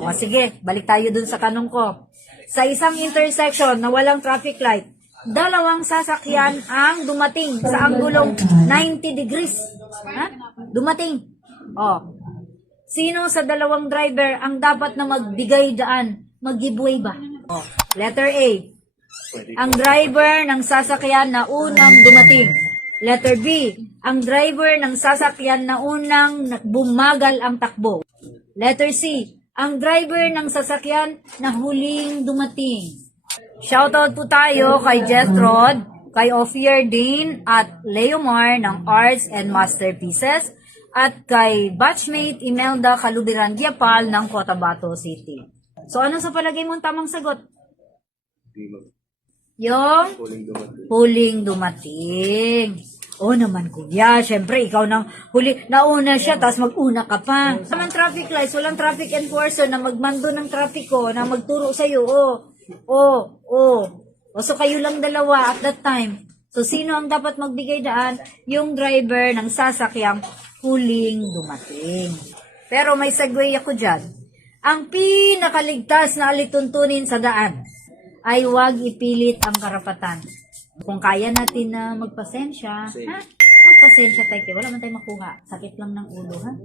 O sige, balik tayo dun sa tanong ko. Sa isang intersection na walang traffic light, dalawang sasakyan ang dumating sa anggulong 90 degrees. Ha? Dumating. O. Sino sa dalawang driver ang dapat na magbigay daan? Mag-giveaway ba? O. Letter A. Ang driver ng sasakyan na unang dumating. Letter B. Ang driver ng sasakyan na unang bumagal ang takbo. Letter C. Ang driver ng sasakyan na huling dumating. Shoutout po tayo kay Jethrod, kay Ophir Dean at Leomar ng Arts and Masterpieces at kay batchmate Imelda Kalubiran Diapal ng Cotabato City. So ano sa palagay mo ang tamang sagot? Yung huling dumating. Oo naman, kuya. Siyempre, ikaw nang huli. Nauna siya, tapos mag-una ka pa. Walang traffic lights, walang traffic enforcer na magmando ng trapiko, na magturo sa'yo. Oo, oo, oo. O, so kayo lang dalawa at that time. So, sino ang dapat magbigay daan? Yung driver ng sasakyang huling dumating. Pero may segue ako dyan. Ang pinakaligtas na alituntunin sa daan ay huwag ipilit ang karapatan. Kung kaya natin na magpasensya, ha? Magpasensya tayo. Wala man tayo makuha. Sakit lang ng ulo, ha?